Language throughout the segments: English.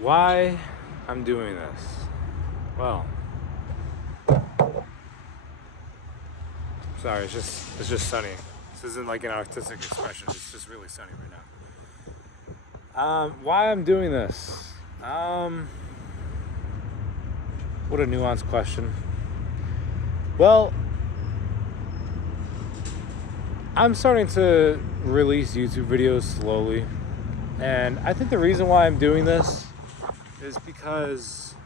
Why I'm doing this? Well, sorry, it's just sunny. This isn't like an artistic expression. It's just really sunny right now. Why I'm doing this? What a nuanced question. Well, I'm starting to release YouTube videos slowly, and I think the reason why I'm doing this is because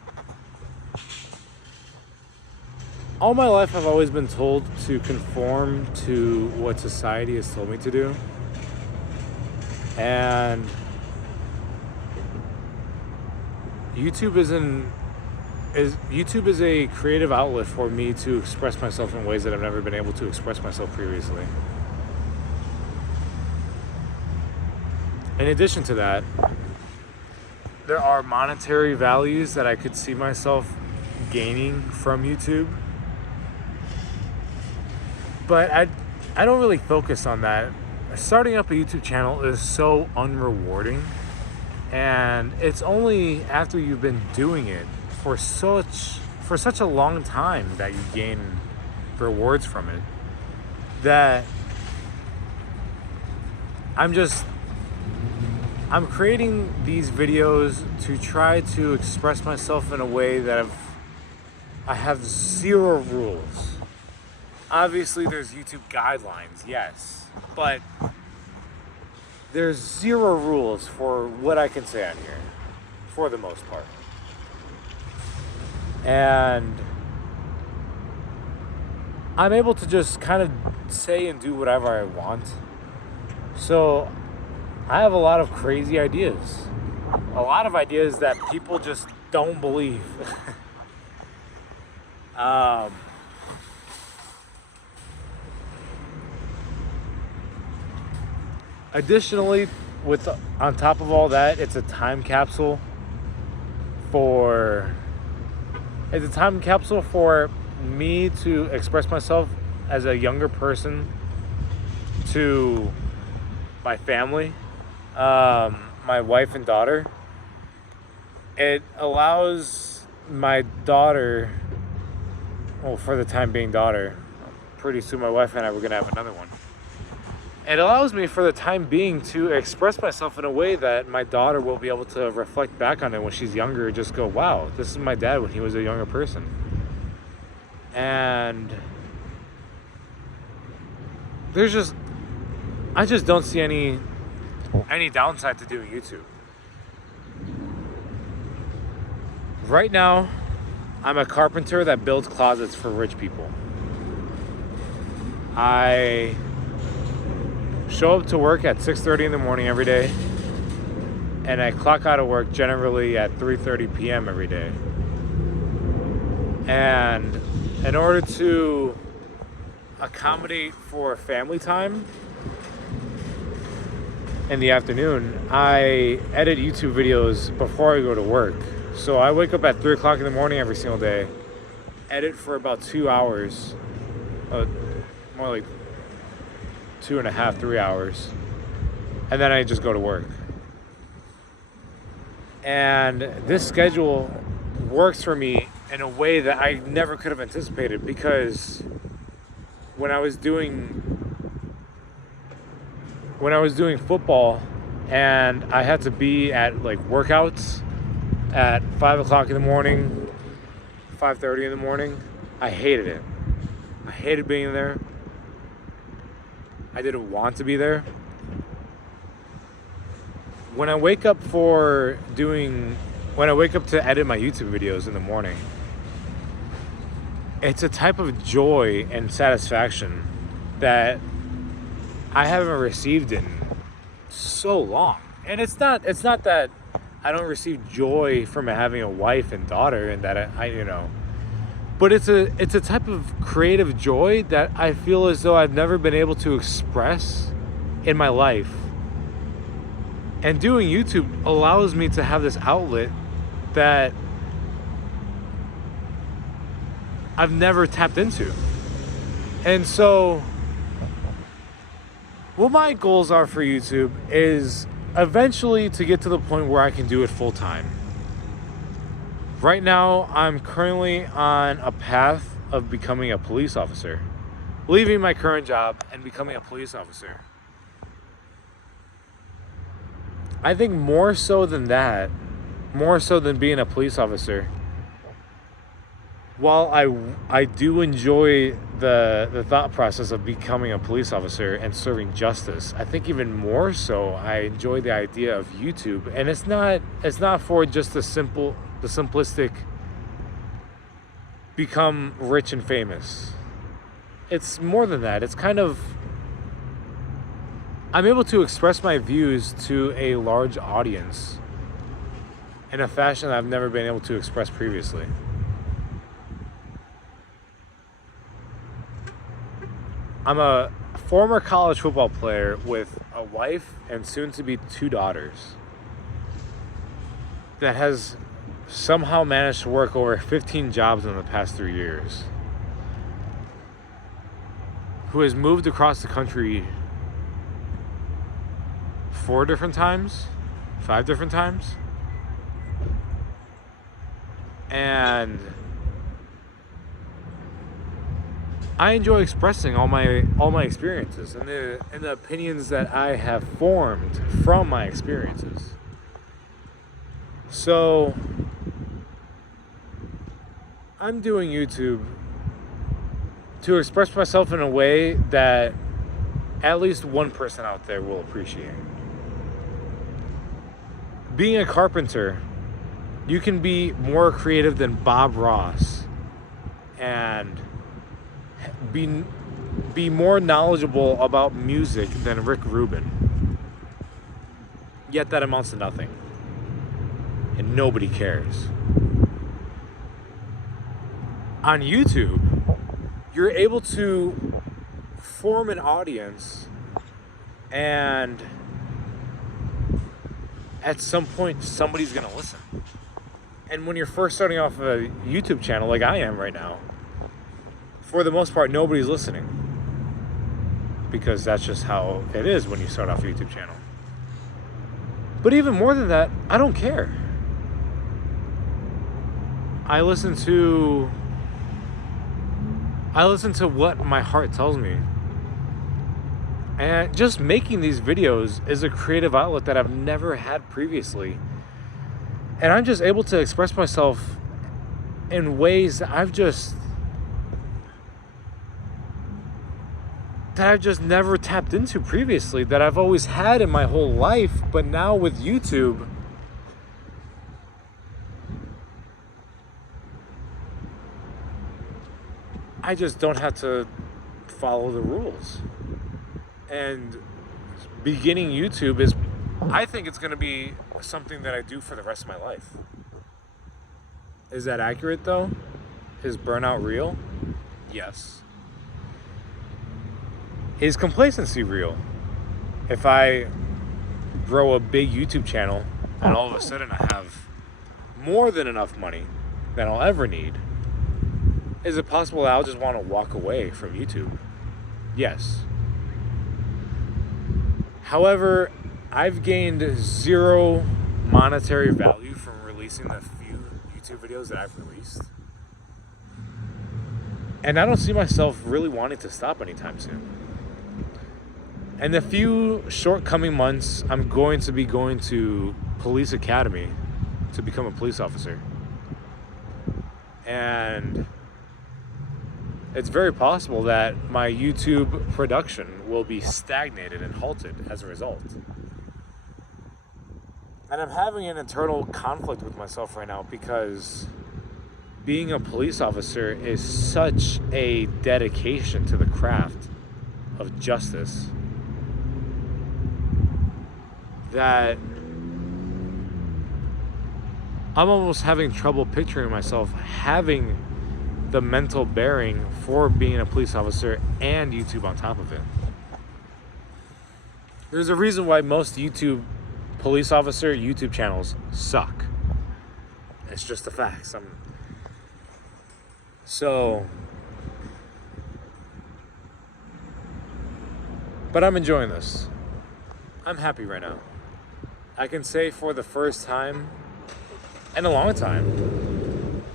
all my life I've always been told to conform to what society has told me to do. And YouTube is a creative outlet for me to express myself in ways that I've never been able to express myself previously. In addition to that, there are monetary values that I could see myself gaining from YouTube. But I don't really focus on that. Starting up a YouTube channel is so unrewarding. And it's only after you've been doing it for such a long time that you gain rewards from it. That I'm creating these videos to try to express myself in a way that I have zero rules. Obviously, there's YouTube guidelines, yes, but there's zero rules for what I can say on here, for the most part. And I'm able to just kind of say and do whatever I want. So I have a lot of crazy ideas. A lot of ideas that people just don't believe. Additionally, on top of all that, it's a time capsule for me to express myself as a younger person to my family, my wife and daughter. It allows my daughter, well, for the time being daughter, pretty soon my wife and I were gonna have another one. It allows me for the time being to express myself in a way that my daughter will be able to reflect back on it when she's younger and just go, wow, this is my dad when he was a younger person. And I just don't see any downside to doing YouTube. Right now, I'm a carpenter that builds closets for rich people. I show up to work at 6:30 in the morning every day, and I clock out of work generally at 3:30 p.m. every day. And in order to accommodate for family time in the afternoon, I edit YouTube videos before I go to work. So I wake up at 3 o'clock in the morning every single day, edit for about 2 hours, more like 2.5, 3 hours, and then I just go to work. And this schedule works for me in a way that I never could have anticipated, because when I was doing football and I had to be at like workouts at 5 o'clock in the morning, 5:30 in the morning, I hated it. I hated being there. I didn't want to be there. When I wake up to edit my YouTube videos in the morning, it's a type of joy and satisfaction that I haven't received in so long. And it's not that I don't receive joy from having a wife and daughter and that but it's a type of creative joy that I feel as though I've never been able to express in my life. And doing YouTube allows me to have this outlet that I've never tapped into. And so what my goals are for YouTube is eventually to get to the point where I can do it full time. Right now, I'm currently on a path of becoming a police officer, leaving my current job and becoming a police officer. I think more so than that, more so than being a police officer, while I do enjoy the thought process of becoming a police officer and serving justice, I think even more so I enjoy the idea of YouTube. And it's not for just the simplistic become rich and famous. It's more than that. It's kind of, I'm able to express my views to a large audience in a fashion that I've never been able to express previously. I'm a former college football player with a wife and soon to be 2 daughters that has somehow managed to work over 15 jobs in the past 3 years, who has moved across the country 4 different times, 5 different times, and I enjoy expressing all my experiences and the opinions that I have formed from my experiences. So I'm doing YouTube to express myself in a way that at least one person out there will appreciate. Being a carpenter, you can be more creative than Bob Ross and be more knowledgeable about music than Rick Rubin. Yet that amounts to nothing. And nobody cares. On YouTube, you're able to form an audience, and at some point somebody's gonna listen. And when you're first starting off a YouTube channel like I am right now, for the most part, nobody's listening, because that's just how it is when you start off a YouTube channel. But even more than that, I don't care. I listen to what my heart tells me. And just making these videos is a creative outlet that I've never had previously. And I'm just able to express myself in ways that I've just never tapped into previously, that I've always had in my whole life. But now with YouTube, I just don't have to follow the rules. And beginning YouTube is, I think it's going to be something that I do for the rest of my life. Is that accurate though? Is burnout real? Yes. Is complacency real? If I grow a big YouTube channel and all of a sudden I have more than enough money than I'll ever need, is it possible that I'll just want to walk away from YouTube? Yes. However, I've gained 0 monetary value from releasing the few YouTube videos that I've released. And I don't see myself really wanting to stop anytime soon. In the few short-coming months, I'm going to be going to police academy to become a police officer. And it's very possible that my YouTube production will be stagnated and halted as a result. And I'm having an internal conflict with myself right now, because being a police officer is such a dedication to the craft of justice that I'm almost having trouble picturing myself having the mental bearing for being a police officer and YouTube on top of it. There's a reason why most police officer YouTube channels suck. It's just the facts. But I'm enjoying this. I'm happy right now. I can say for the first time in a long time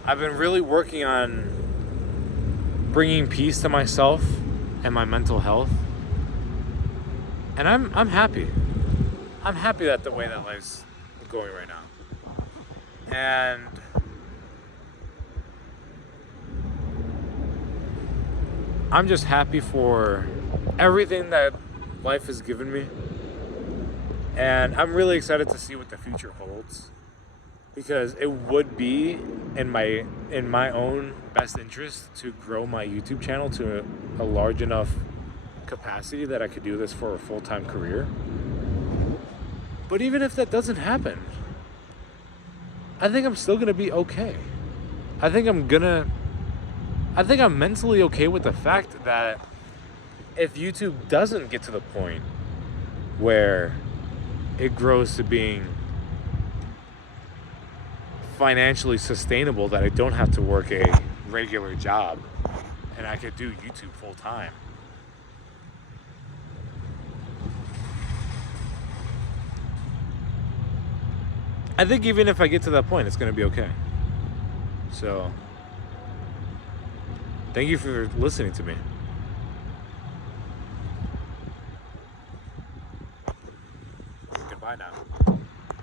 I've been really working on bringing peace to myself and my mental health. And I'm happy. I'm happy that the way that life's going right now. And I'm just happy for everything that life has given me. And I'm really excited to see what the future holds, because it would be in my own best interest to grow my YouTube channel to a large enough capacity that I could do this for a full-time career. But even if that doesn't happen, I think I'm still gonna be okay. I think I'm mentally okay with the fact that if YouTube doesn't get to the point where it grows to being financially sustainable, that I don't have to work a regular job and I could do YouTube full time. I think even if I get to that point, it's going to be okay. So, thank you for listening to me. Goodbye now.